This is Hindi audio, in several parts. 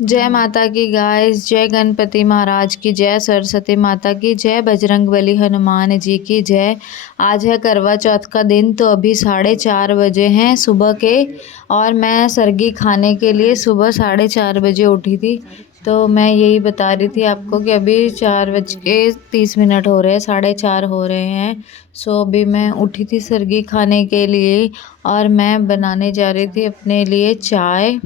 जय माता की गाइस, जय गणपति महाराज की जय, सरस्वती माता की जय, बजरंगबली हनुमान जी की जय। आज है करवा चौथ का दिन। तो अभी 4:30 बजे हैं सुबह के, और मैं सरगी खाने के लिए सुबह 4:30 बजे उठी थी। तो मैं यही बता रही थी आपको कि अभी 4:30 हो रहे हैं, 4:30 हो रहे हैं। सो अभी मैं उठी थी सरगी खाने के लिए, और मैं बनाने जा रही थी अपने लिए चाय।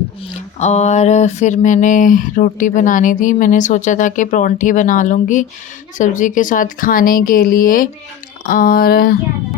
और फिर मैंने रोटी बनानी थी। मैंने सोचा था कि परांठी बना लूँगी सब्ज़ी के साथ खाने के लिए। और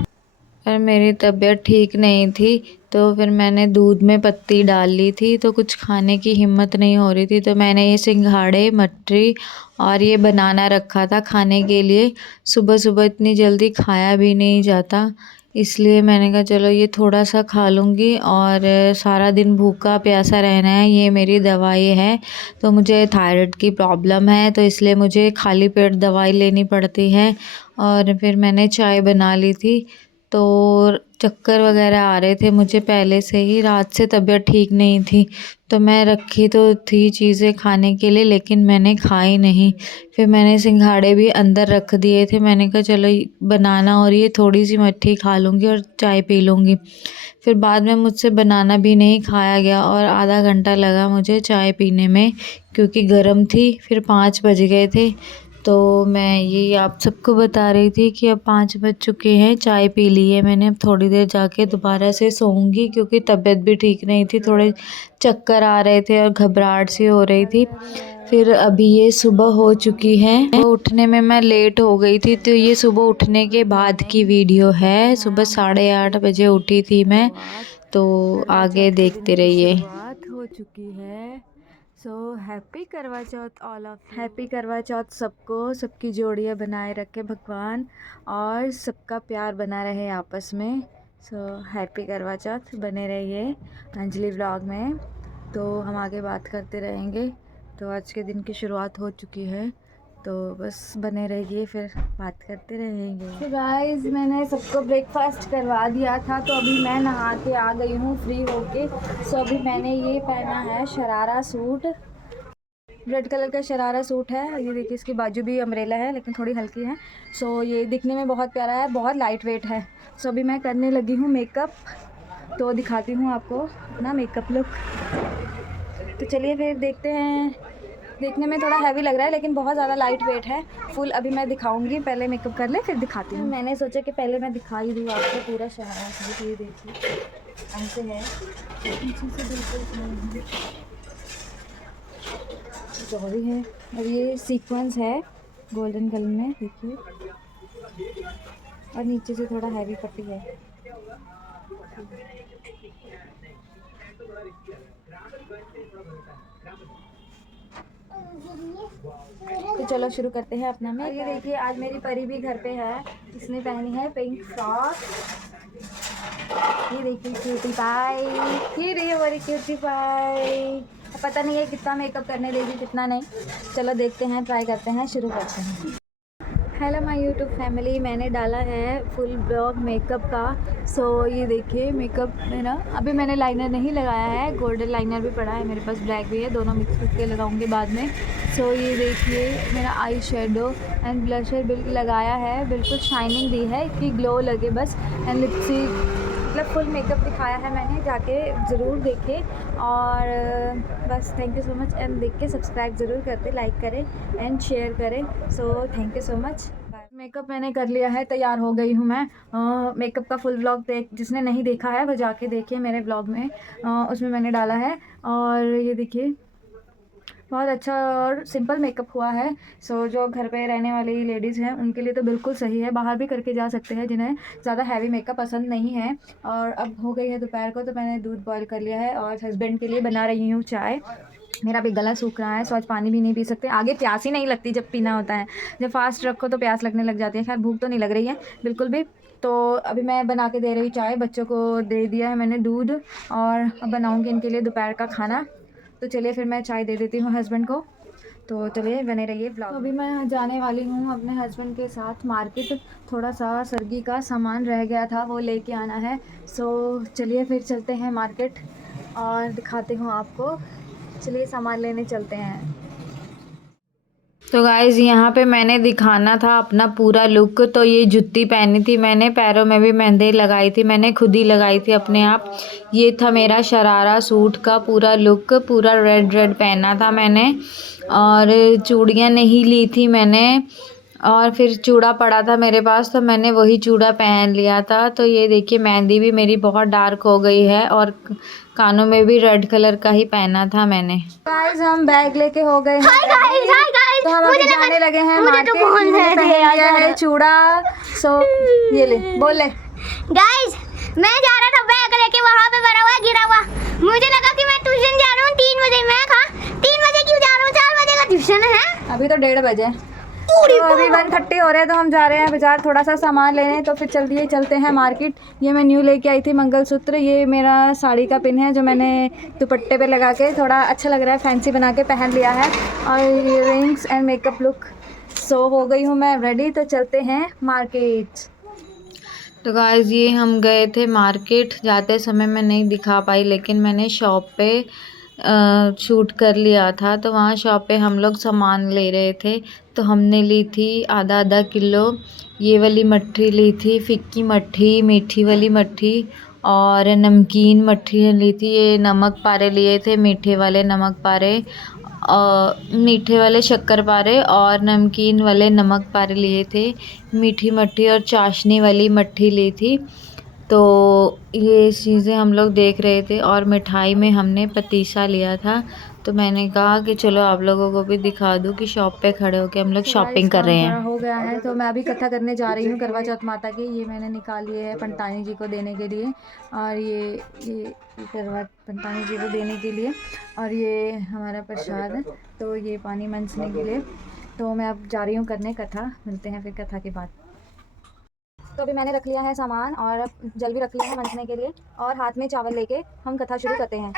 पर मेरी तबीयत ठीक नहीं थी, तो फिर मैंने दूध में पत्ती डाल ली थी, तो कुछ खाने की हिम्मत नहीं हो रही थी। तो मैंने ये सिंघाड़े, मटरी और ये बनाना रखा था खाने के लिए। सुबह सुबह इतनी जल्दी खाया भी नहीं जाता, इसलिए मैंने कहा चलो ये थोड़ा सा खा लूँगी। और सारा दिन भूखा प्यासा रहना है, ये मेरी दवाई है। तो मुझे थायराइड की प्रॉब्लम है, तो इसलिए मुझे खाली पेट दवाई लेनी पड़ती है। और फिर मैंने चाय बना ली थी। तो चक्कर वगैरह आ रहे थे मुझे पहले से ही, रात से तबीयत ठीक नहीं थी। तो मैं रखी तो थी चीज़ें खाने के लिए, लेकिन मैंने खाई नहीं। फिर मैंने सिंघाड़े भी अंदर रख दिए थे। मैंने कहा चलो बनाना और ये थोड़ी सी मट्ठी खा लूँगी और चाय पी लूँगी। फिर बाद में मुझसे बनाना भी नहीं खाया गया, और आधा घंटा लगा मुझे चाय पीने में, क्योंकि गर्म थी। फिर 5 बज गए थे। तो मैं यही आप सबको बता रही थी कि अब 5 बज चुके हैं, चाय पी ली है मैंने। अब थोड़ी देर जाके दोबारा से सोऊंगी, क्योंकि तबीयत भी ठीक नहीं थी, थोड़े चक्कर आ रहे थे और घबराहट सी हो रही थी। फिर अभी ये सुबह हो चुकी है। सुबह उठने में मैं लेट हो गई थी, तो ये सुबह उठने के बाद की वीडियो है। सुबह 8:30 बजे उठी थी मैं। तो आगे देखते रहिए। शुरुआत हो चुकी है। सो हैप्पी करवा चौथ ऑल ऑफ, हैप्पी करवा चौथ सबको, सबकी जोड़ियाँ बनाए रखे भगवान, और सबका प्यार बना रहे आपस में। सो हैप्पी करवा चौथ, बने रहिए अंजलि व्लॉग में। तो हम आगे बात करते रहेंगे। तो आज के दिन की शुरुआत हो चुकी है, तो बस बने रहिए, फिर बात करते रहेंगे। तो गाइस, मैंने सबको ब्रेकफास्ट करवा दिया था, तो अभी मैं नहा के आ गई हूँ फ्री होके। सो अभी मैंने ये पहना है शरारा सूट, रेड कलर का शरारा सूट है। ये देखिए, इसकी बाजू भी अम्ब्रेला है, लेकिन थोड़ी हल्की है। सो ये दिखने में बहुत प्यारा है, बहुत लाइट वेट है। सो अभी मैं करने लगी हूँ मेकअप, तो दिखाती हूँ आपको अपना मेकअप लुक। तो चलिए फिर देखते हैं। देखने में थोड़ा हैवी लग रहा है, लेकिन बहुत ज़्यादा लाइट वेट है। फुल अभी मैं दिखाऊंगी, पहले मेकअप कर ले फिर दिखाती हूँ। मैंने सोचा कि पहले मैं दिखा ही दूँ आपको पूरा शरारा सूट। ये देखिए ऐसे है, पीछे से बिल्कुल जॉरी है, और ये सीक्वेंस है गोल्डन कलर में, देखिए। और नीचे से थोड़ा हैवी पट्टी है। तो चलो शुरू करते हैं अपना में। ये देखिए, आज मेरी परी भी घर पे है। इसने पहनी है पिंक फ्रॉक। ये देखिए क्यूटी पाई, ये रही हमारी क्यूटी पाई। पता नहीं है कितना मेकअप करने देगी कितना नहीं। चलो देखते हैं, ट्राई करते हैं, शुरू करते हैं। हेलो माय यूट्यूब फैमिली, मैंने डाला है फुल ब्लॉग मेकअप का। सो ये देखिए मेकअप मेरा, अभी मैंने लाइनर नहीं लगाया है, गोल्डन लाइनर भी पड़ा है मेरे पास, ब्लैक भी है, दोनों मिक्स करके लगाऊंगी बाद में। सो ये देखिए मेरा आई शेडो एंड ब्लशर बिल्कुल लगाया है, बिल्कुल शाइनिंग दी है कि ग्लो लगे बस। एंड लिपस्टिक, मतलब फुल मेकअप दिखाया है मैंने, जाके ज़रूर देखें। और बस thank you so much, and देख के सब्सक्राइब ज़रूर करते, लाइक करें एंड शेयर करें। So thank you so much. Makeup मैंने कर लिया है, तैयार हो गई हूँ मैं। मेकअप का फुल व्लॉग जिसने नहीं देखा है वो जाके देखिए मेरे व्लॉग में, उसमें मैंने डाला है। और ये देखिए बहुत अच्छा और सिंपल मेकअप हुआ है। सो जो घर पे रहने वाली लेडीज़ हैं उनके लिए तो बिल्कुल सही है, बाहर भी करके जा सकते हैं जिन्हें ज़्यादा हैवी मेकअप पसंद नहीं है। और अब हो गई है दोपहर को, तो मैंने दूध बॉईल कर लिया है, और हस्बैंड के लिए बना रही हूँ चाय। मेरा भी गला सूख रहा है, सो आज पानी भी नहीं पी सकते, आगे प्यास ही नहीं लगती जब पीना होता है। जब फास्ट रखो तो प्यास लगने लग जाती है। खैर भूख तो नहीं लग रही है बिल्कुल भी। तो अभी मैं बना के दे रही चाय, बच्चों को दे दिया है मैंने दूध, और अब बनाऊँगी इनके लिए दोपहर का खाना। तो चलिए फिर मैं चाय दे देती हूँ हस्बैंड को। तो चलिए बने रहिए ब्लॉग। तो अभी मैं जाने वाली हूँ अपने हस्बैंड के साथ मार्केट, थोड़ा सा सर्गी का सामान रह गया था वो लेके आना है। सो चलिए फिर चलते हैं मार्केट और दिखाती हूँ आपको। चलिए सामान लेने चलते हैं। तो गाइज़ यहाँ पे मैंने दिखाना था अपना पूरा लुक। तो ये जुत्ती पहनी थी मैंने, पैरों में भी मेहंदी लगाई थी, मैंने खुद ही लगाई थी अपने आप। ये था मेरा शरारा सूट का पूरा लुक, पूरा रेड रेड पहना था मैंने। और चूड़ियाँ नहीं ली थी मैंने, और फिर चूड़ा पड़ा था मेरे पास तो मैंने वही चूड़ा पहन लिया था। तो ये देखिए मेहंदी भी मेरी बहुत डार्क हो गई है, और कानों में भी रेड कलर का ही पहना था मैंने। गाइस हम बैग लेके हो गए हैं। हाय गाइस तो हम अभी जाने लगे हैं मुझे मार्केट। तो बहुत मैंने है पहन लिया है चूड़ा। सो ये ले, बोल ले। गाइस मैं जा रहा था बैग लेके, वहाँ पे भरा हुआ गिरा हुआ। मुझे लगा कि मैं ट्यूशन जा रहा हूँ 3 बजे। मैं कहा 3 बजे क्यों जा रहा हूँ, 4 बजे का ट्यूशन है। अभी तो 1:30 बजे। तो अभी 1:30 हो रहे हैं, तो हम जा रहे हैं बाजार थोड़ा सा सामान लेने। तो फिर चलिए चलते हैं मार्केट। ये मैं न्यू लेके आई थी मंगलसूत्र। ये मेरा साड़ी का पिन है जो मैंने दुपट्टे पे लगा के थोड़ा अच्छा लग रहा है, फैंसी बना के पहन लिया है। और ये रिंग्स एंड मेकअप लुक। सो हो गई हूँ मैं रेडी, तो चलते हैं मार्केट। तो गाइस ये हम गए थे मार्केट, जाते समय मैं नहीं दिखा पाई, लेकिन मैंने शॉप पे शूट कर लिया था। तो वहाँ शॉप पे हम लोग सामान ले रहे थे। तो हमने ली थी आधा आधा किलो ये वाली मट्ठी ली थी, फिक्की मट्ठी, मीठी वाली मट्ठी, और नमकीन मट्ठी ली थी। ये नमक पारे लिए थे, मीठे वाले नमक पारे, मीठे वाले शक्कर पारे, और नमकीन वाले नमक पारे लिए थे। मीठी मट्ठी और चाशनी वाली मट्ठी ली थी। तो ये चीज़ें हम लोग देख रहे थे। और मिठाई में हमने पतीसा लिया था। तो मैंने कहा कि चलो आप लोगों को भी दिखा दूँ कि शॉप पे खड़े होके हम लोग शॉपिंग कर रहे थोड़ा हैं। हो गया है, तो मैं अभी कथा करने जा रही हूँ करवा चौथ माता की। ये मैंने निकाल लिए है पंतानी जी को देने के लिए, और ये करवा पंतानी जी को देने के लिए, और ये हमारा प्रसाद है। तो ये पानी मंचने के लिए। तो मैं अब जा रही हूँ करने कथा। मिलते हैं फिर कथा के बाद। तो अभी मैंने रख लिया है सामान, और अब जल भी रख लिया है मंचने के लिए, और हाथ में चावल लेके हम कथा शुरू करते हैं।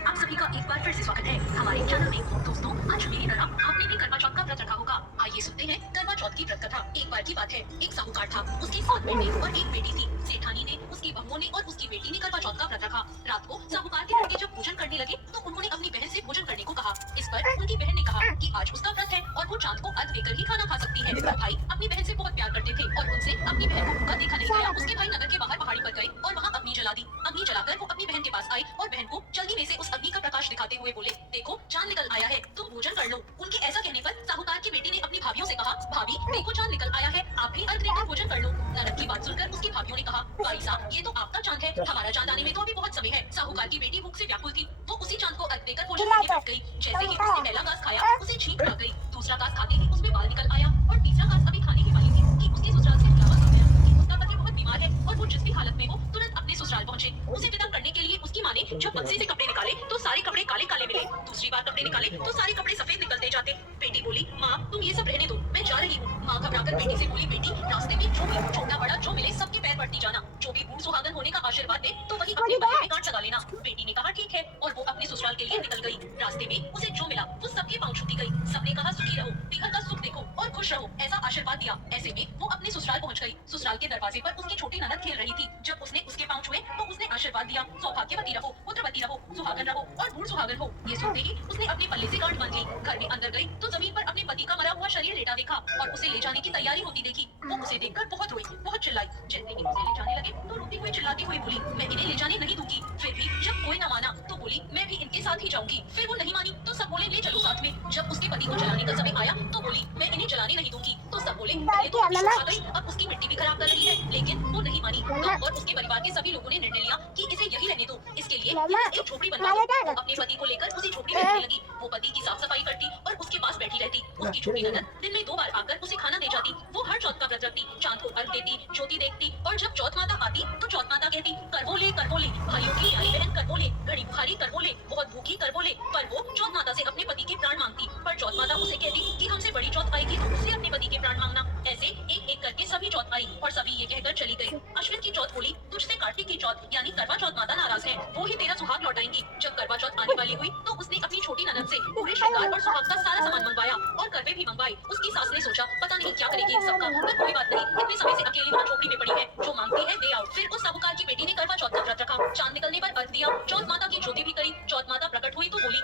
आप सभी का एक बार फिर से स्वागत है हमारे चैनल में। दोस्तों आज मेरी तरह आपने भी करवा चौथ का व्रत रखा होगा। आइए सुनते हैं करवा चौथ की व्रत कथा। एक बार की बात है, एक साहूकार था, उसकी 7 बेटे और एक बेटी थी। सेठानी ने, उसकी बहुओं ने और उसकी बेटी ने करवा चौथ का व्रत रखा। रात को साहूकार के लड़के जब भोजन करने लगे तो उन्होंने अपनी बहन से भोजन करने को कहा। इस पर उनकी बहन ने कहा कि आज उसका व्रत है और वो चांद को अर्घ देकर ही खाना खा सकती है। भाई अपनी बहन से बहुत प्यार करते थे और उनसे अपनी बहन को भूखा देखा नहीं गया। उसके भाई नगर के बाहर पहाड़ी पर गए और वहाँ अग्नि जला दी। अग्नि जलाकर वो अपनी बहन के पास आए और बहन को जल्दी में से उस अग्नि का प्रकाश दिखाते हुए बोले, देखो चांद निकल आया है, तुम भोजन कर लो। उनके ऐसा कहने पर साहूकार की बेटी ने अपनी भाभियों से कहा, भाभी देखो चांद निकल आया है, आप भी अर्घ देकर भोजन कर लो। ननद की बात सुनकर उसकी भाभियों ने कहा, भाई साहब ये तो आपका चांद है, हमारा चांद आने में तो अभी बहुत समय है। साहूकार की बेटी भूख से व्याकुल थी, वो उसी चांद को अर्घ देकर भोजन करने बैठ गई। जैसे ही उसने पहला घास खाया उसे छींक आ गई, दूसरा घास खाते ही उसमें बाल निकल आया, और तीसरा घास अभी खाने ही वाली थी कि उसके ससुराल से बुलावा आ गया कि उसका पति बहुत बीमार है और वो जिस भी हालत में हो तुरंत अपने ससुराल पहुंचे। उसे विदा करने के लिए उसकी माँ ने जब बक्से से कपड़े निकाले तो सारे कपड़े काले काले मिले, दूसरी बार कपड़े निकाले तो सारे कपड़े सफेद निकलते जाते। बेटी बोली, माँ तुम ये सब रहने दो, मैं जा रही हूँ। माँ घबराकर बेटी से बोली, बेटी रास्ते में जो भी छोटा बड़ा जो मिले सबके पैर पड़ती जाना, जो भी बूढ़ सुहागन होने का आशीर्वाद दे तो वही अपने गले में गांठ लगा लेना। बेटी ने कहा ठीक है, और वो अपने ससुराल के लिए निकल गई। रास्ते में उसे जो मिला वो सबके पांव छूती गई। सबने कहा सुखी रहो, पीहर का सुख देखो और खुश रहो, ऐसा आशीर्वाद दिया। ऐसे में वो अपने ससुराल पहुंच गई। ससुराल के दरवाजे पर उसकी छोटी ननद खेल रही थी। जब उसने उसके पांव छुए तो उसने आशीर्वाद दिया, सौभाग्यवती रहो, पुत्रवती रहो, सुहागन रहो और बूढ़ सुहागन हो। ये सुनते ही उसने अपने पल्ले से गांठ बांध ली। घर में अंदर गई तो जमीन पर अपने पति का मरा हुआ शरीर लेटा देखा और उसे ले जाने की तैयारी होती देखी। वो उसे देखकर बहुत रोई, बहुत चिल्लाई। जैसे ही उसे ले जाने लगे तो रोती हुई चिल्लाती हुई बोली, मैं इन्हें ले जाने नहीं दूंगी। फिर भी जब कोई न माना तो बोली, मैं भी इनके साथ ही जाऊंगी। फिर वो नहीं मानी तो सब बोले, ले चलो साथ में। जब उसके पति को जलाने का समय आया तो बोली, मैं इन्हें जलाने नहीं दूंगी। तो सब बोले, पहले तो अपनी शोभा गई, अब उसकी मिट्टी भी खराब कर रही है। लेकिन वो नहीं मानी। गांव और उसके परिवार के सभी लोगों ने निर्णय लिया कि इसे यही रहने दो। इसके लिए यहाँ एक झोपड़ी बनवा दो। वो अपने पति को लेकर उसी झोपड़ी में रहने लगी। वो पति की साफ सफाई करती और उसके पास बैठी रहती। उसकी छोटी ननद दिन में 2 बार आकर उसे खाना दे जाती। वो हर चौथ का व्रत रखती, चांद को अर्घ देती, ज्योति देखती, और जब चौथ माता आती तो चौथ माता कहती, कर बोले भाइयों की आई बहन कर बोले, घड़ी बुखारी कर बोले, बहुत भूखी कर बोले। पर वो चौथ माता से अपने पति के प्राण मांगती। पर चौथ माता उसे कहती कि हमसे बड़ी चौथ आएगी तो उससे अपने पति के प्राण मांगना। ऐसे एक एक करके सभी चौथ आई और सभी ये कहकर चली गई। अश्विन की चौथ बोली, तुझसे कार्तिक की चौथ यानी करवा चौथ माता नाराज है, वो ही तेरा सुहाग लौटाएंगी। जब करवा चौथ आने वाली हुई तो उसने अपनी छोटी ननद से पूरे श्रृंगार और सुहाग का सारा सामान मंगवाया और करवे भी मंगवाए। उसकी सास ने सोचा पता नहीं क्या करेगी इन सबका, पर कोई बात नहीं, इतने समय से अकेली वहाँ झोपड़ी में पड़ी है, जो मांगती है दे आओ। फिर उस साहूकार की बेटी ने करवा चौथ का व्रत रखा, चांद निकलने पर अर्घ दिया, चौथ माता की ज्योति भी करी। चौथ माता प्रकट हुई तो बोली,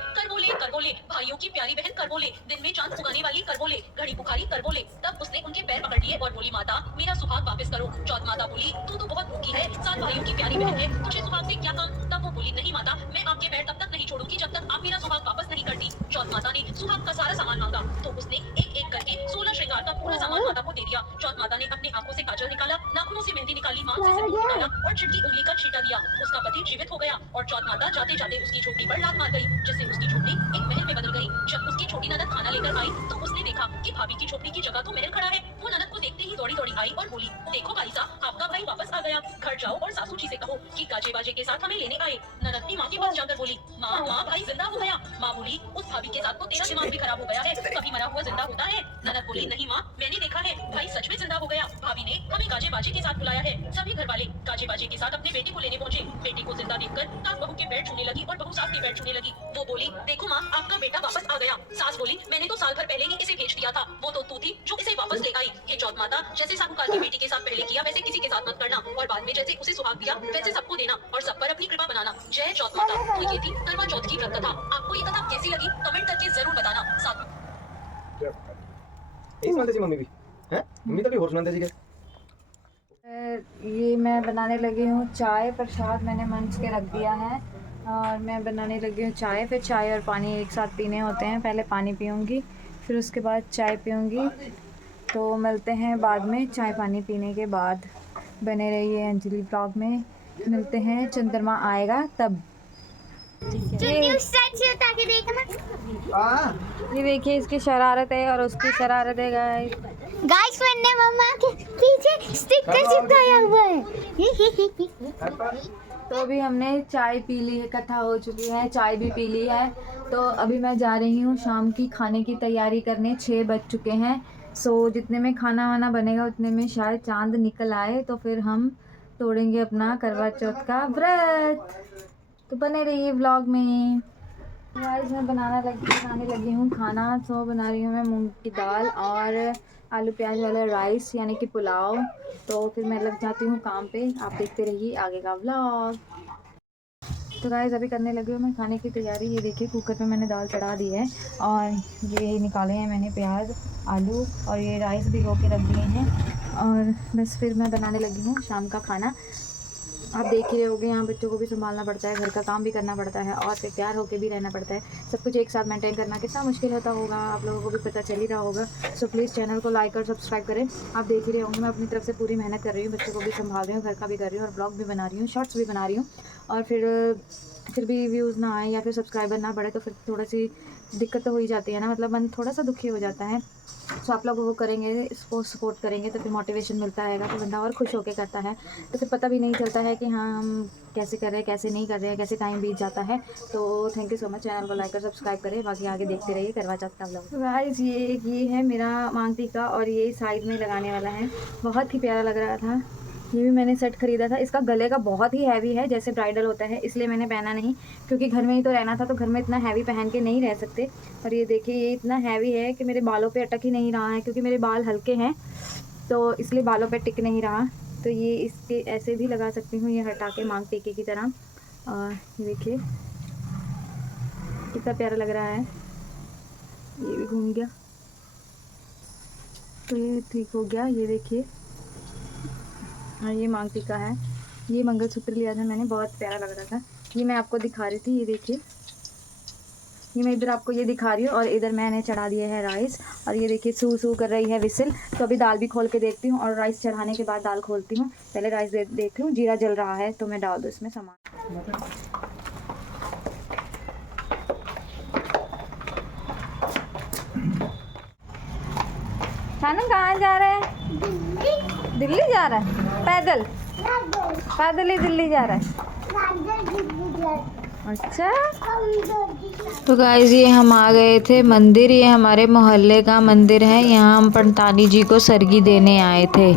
प्यारी बहन कर बोले, दिन में चांद उगाने वाली कर बोले, घड़ी बुखारी कर बोले। तब उसने उनके पैर पकड़ लिए और बोली, माता मेरा सुहाग वापस करो। चौथ माता बोली, तू तो बहुत भूखी है, 7 भाइयों की प्यारी बहन है, तुझे सुहाग से क्या काम? तब वो बोली, नहीं माता, मैं आपके पैर तब तक नहीं छोड़ूंगी जब तक आप मेरा सुहाग वापस नहीं करती। चौथ माता ने सुहाग का सारा सामान मांगा तो उसने एक एक करके 16 श्रृंगार का पूरा सामान माता को दे दिया। चौथ माता ने अपनी आंखों से काजल निकाला, नाखूनों से मेहंदी निकाली, मांग से सिंदूर निकाला और छिटकी उंगली का छींटा दिया। उसका पति जीवित हो गया और चौथ माता जाते जाते उसकी झोपड़ी पर लात मार गई, जिससे उसकी झोपड़ी एक महल में बदल गई। जब उसकी छोटी ननद खाना लेकर आई तो उसने देखा कि भाभी की झोपड़ी की जगह तो महल खड़ा है। वो ननद को देखते ही दौड़ी दौड़ी आई और बोली, देखो भाई साहब, आपका भाई वापस आ गया। घर जाओ और सासू जी से कहो कि गाजे बाजे के साथ हमें लेने आए। ननद अपनी माँ के पास जाकर बोली, माँ भाई जिंदा हो गया। माँ बोली, उस भाभी के साथ तो तेरा दिमाग भी खराब हो गया है, कभी मरा हुआ जिंदा होता है। ननद बोली, नहीं माँ, मैंने देखा है, भाई सच में जिंदा हो गया। भाभी ने हमें गाजे बाजे के साथ बुलाया है। सभी घर वाले गाजे बाजे के साथ अपने बेटी को लेने पहुंचे। बेटी को जिंदा देखकर सास बहू के पैर छूने लगी और बहू सास के पैर छूने लगी। वो बोली, देखो माँ, आपका बेटा वापस आ गया। सास बोली, मैंने तो साल भर पहले ही इसे भेज दिया था, वो तो तू थी जो इसे वापस ले आई। हे चौथ माता, जैसे साहूकार की बेटी के साथ पहले किया वैसे किसी के साथ मत करना और बाद में जैसे उसे सुहाग दिया वैसे सबको देना और सब पर अपनी कृपा बनाना। जय चौथ माता। तो ये थी करवा चौथ की व्रत कथा। आपको ये कथा कैसी लगी कमेंट करके जरूर बताना। साथ यही सुनाते सी मम्मी भी हैं, मम्मी तो भी और सुनाते सी के। ये मैं बनाने लगी हूँ चाय। प्रसाद मैंने मंच के रख दिया है और मैं बनाने लगी हूँ चाय। फिर चाय और पानी एक साथ पीने होते हैं, पहले पानी पीऊँगी फिर उसके बाद चाय पीऊँगी। तो मिलते हैं बाद में चाय पानी पीने के बाद। बने रहिए अंजलि ब्लॉग में, मिलते हैं चंद्रमा आएगा तब। चुन्नी उस साइड से उठा के देखना। ये देखिए इसकी शरारत है और उसकी शरारत है गाइस। गाइस मैंने मम्मा के पीछे स्टिकर चिपकाया हुआ है। तो अभी हमने चाय पी ली है, कथा हो चुकी है, चाय भी पी ली है। तो अभी मैं जा रही हूँ शाम की खाने की तैयारी करने। 6 बज चुके हैं। सो जितने में खाना वाना बनेगा उतने में शायद चांद निकल आए तो फिर हम तोड़ेंगे अपना करवा चौथ का व्रत। तो बने रहिए व्लॉग में। गाइस मैं बनाने लगी हूँ खाना। तो बना रही हूँ मैं मूंग की दाल और आलू प्याज वाला राइस यानी कि पुलाव। तो फिर मैं लग जाती हूँ काम पे। आप देखते रहिए आगे का व्लॉग। तो गाइस अभी करने लगी हूँ मैं खाने की तैयारी। ये देखिए कुकर पे मैंने दाल चढ़ा दी है और ये निकाले हैं मैंने प्याज आलू और ये राइस भिगो के रख दिए हैं। और बस फिर मैं बनाने लगी हूँ शाम का खाना। आप देख ही रहे होगे, यहाँ बच्चों को भी संभालना पड़ता है, घर का काम भी करना पड़ता है और फिर तैयार होकर भी रहना पड़ता है। सब कुछ एक साथ मेंटेन करना कितना मुश्किल होता होगा आप लोगों को भी पता चल ही रहा होगा। सो प्लीज़ चैनल को लाइक और सब्सक्राइब करें। आप देख ही रहे होंगे मैं अपनी तरफ से पूरी मेहनत कर रही हूँ, बच्चों को भी संभाल रही हूँ, घर का भी कर रही हूँ और ब्लॉग भी बना रही हूँ, शॉर्ट्स भी बना रही हूँ। और फिर भी व्यूज़ ना आए या फिर सब्सक्राइबर ना बढ़े तो फिर थोड़ा सी दिक्कत तो हो ही जाती है ना, मतलब मन थोड़ा सा दुखी हो जाता है। सो आप लोग वो करेंगे, इसको सपोर्ट करेंगे तो फिर मोटिवेशन मिलता है तो बंदा और खुश होकर करता है। तो फिर पता भी नहीं चलता है कि हाँ हम कैसे कर रहे हैं कैसे नहीं कर रहे हैं, कैसे टाइम बीत जाता है। तो thank you so much. Channel को लाइक और सब्सक्राइब करें, बाकी आगे देखते रहिए करवा चौथ का व्लॉग। गाइस ये है मेरा मांग टीका और ये साइड में लगाने वाला है। बहुत ही प्यारा लग रहा था। ये भी मैंने सेट ख़रीदा था। इसका गले का बहुत ही हैवी है जैसे ब्राइडल होता है, इसलिए मैंने पहना नहीं क्योंकि घर में ही तो रहना था तो घर में इतना हैवी पहन के नहीं रह सकते। और ये देखिए ये इतना हैवी है कि मेरे बालों पे अटक ही नहीं रहा है क्योंकि मेरे बाल हल्के हैं तो इसलिए बालों पे टिक नहीं रहा। तो ये इसके ऐसे भी लगा सकती हूँ, ये हटा के मांग टीके की तरह। और ये देखिए कितना प्यारा लग रहा है। ये भी घूम गया तो ये ठीक हो गया। ये देखिए और ये मांग टीका है। ये मंगलसूत्र लिया था मैंने, बहुत प्यारा लग रहा था। ये मैं आपको दिखा रही थी, ये देखिए ये मैं इधर आपको ये दिखा रही हूँ और इधर मैंने चढ़ा दिए है राइस। और ये देखिए सू सू कर रही है विसिल। तो अभी दाल भी खोल के देखती हूँ और राइस चढ़ाने के बाद दाल खोलती हूँ। पहले राइस देखती हूँ, जीरा जल रहा है तो मैं डाल दूँ इसमें सामान। शानू कहाँ जा रहे हैं? दिल्ली जा रहा है पैदल ही दिल्ली जा रहा है। अच्छा तो गाइस ये हम आ गए थे मंदिर। ये हमारे मोहल्ले का मंदिर है। यहाँ हम पंतानी जी को सरगी देने आए थे।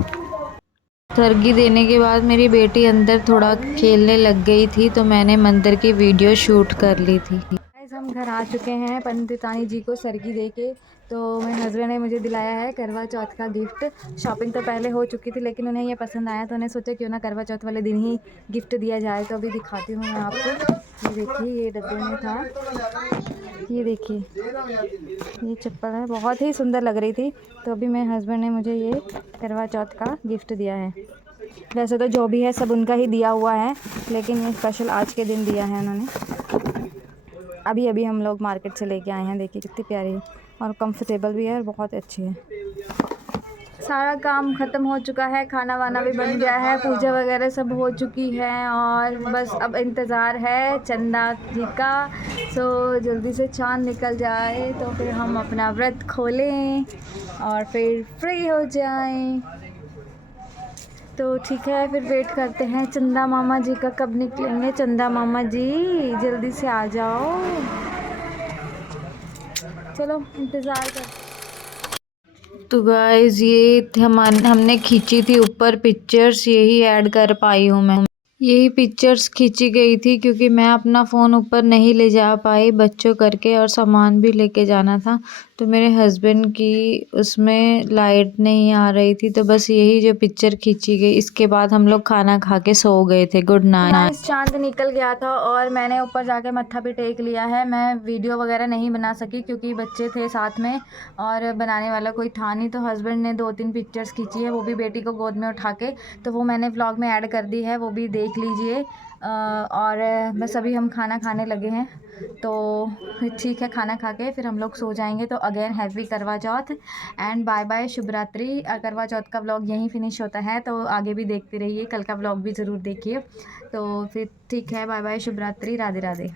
सरगी देने के बाद मेरी बेटी अंदर थोड़ा खेलने लग गई थी तो मैंने मंदिर की वीडियो शूट कर ली थी। हम घर आ चुके हैं पंडितानी जी को सरगी दे के। तो मेरे हस्बैंड ने मुझे दिलाया है करवा चौथ का गिफ्ट। शॉपिंग तो पहले हो चुकी थी लेकिन उन्हें ये पसंद आया तो उन्हें सोचा क्यों ना करवा चौथ वाले दिन ही गिफ्ट दिया जाए। तो अभी दिखाती हूँ मैं आपको। ये देखिए ये डब्बे में था ये देखिए, ये चप्पल है, बहुत ही सुंदर लग रही थी, तो अभी मेरे हस्बैंड ने मुझे ये करवा चौथ का गिफ्ट दिया है। वैसे तो जो भी है सब उनका ही दिया हुआ है, लेकिन ये स्पेशल आज के दिन दिया है उन्होंने। अभी अभी हम लोग मार्केट से लेके आए हैं। देखिए कितनी प्यारी है और कंफर्टेबल भी है और बहुत अच्छी है। सारा काम ख़त्म हो चुका है, खाना वाना भी बन गया है, पूजा वगैरह सब हो चुकी है और बस अब इंतज़ार है चंदा जी का। सो जल्दी से चाँद निकल जाए तो फिर हम अपना व्रत खोलें और फिर फ्री हो जाएं। तो ठीक है, फिर वेट करते हैं चंदा मामा जी का, कब निकलेंगे चंदा मामा जी, जल्दी से आ जाओ। चलो इंतज़ार कर। तो गाइस ये हमने खींची थी ऊपर पिक्चर्स, यही ऐड कर पाई हूँ मैं। यही पिक्चर्स खींची गई थी क्योंकि मैं अपना फ़ोन ऊपर नहीं ले जा पाई बच्चों करके, और सामान भी लेके जाना था, तो मेरे हस्बैंड की उसमें लाइट नहीं आ रही थी, तो बस यही जो पिक्चर खींची गई। इसके बाद हम लोग खाना खा के सो गए थे। Good night. चांद निकल गया था और मैंने ऊपर जाके मत्था भी टेक लिया है। मैं वीडियो वगैरह नहीं बना सकी क्योंकि बच्चे थे साथ में और बनाने वाला कोई था नहीं, तो हस्बैंड ने 2-3 पिक्चर्स खींची है, वो भी बेटी को गोद में उठा के, तो वो मैंने व्लॉग में ऐड कर दी है, वो भी देख लीजिए। और बस अभी हम खाना खाने लगे हैं, तो ठीक है, खाना खा के फिर हम लोग सो जाएंगे। तो अगेन हैप्पी करवा चौथ एंड बाय बाय, शुभ रात्रि। करवा चौथ का व्लॉग यहीं फिनिश होता है, तो आगे भी देखते रहिए, कल का व्लॉग भी ज़रूर देखिए। तो फिर ठीक है, बाय बाय, शुभ रात्रि, राधे राधे।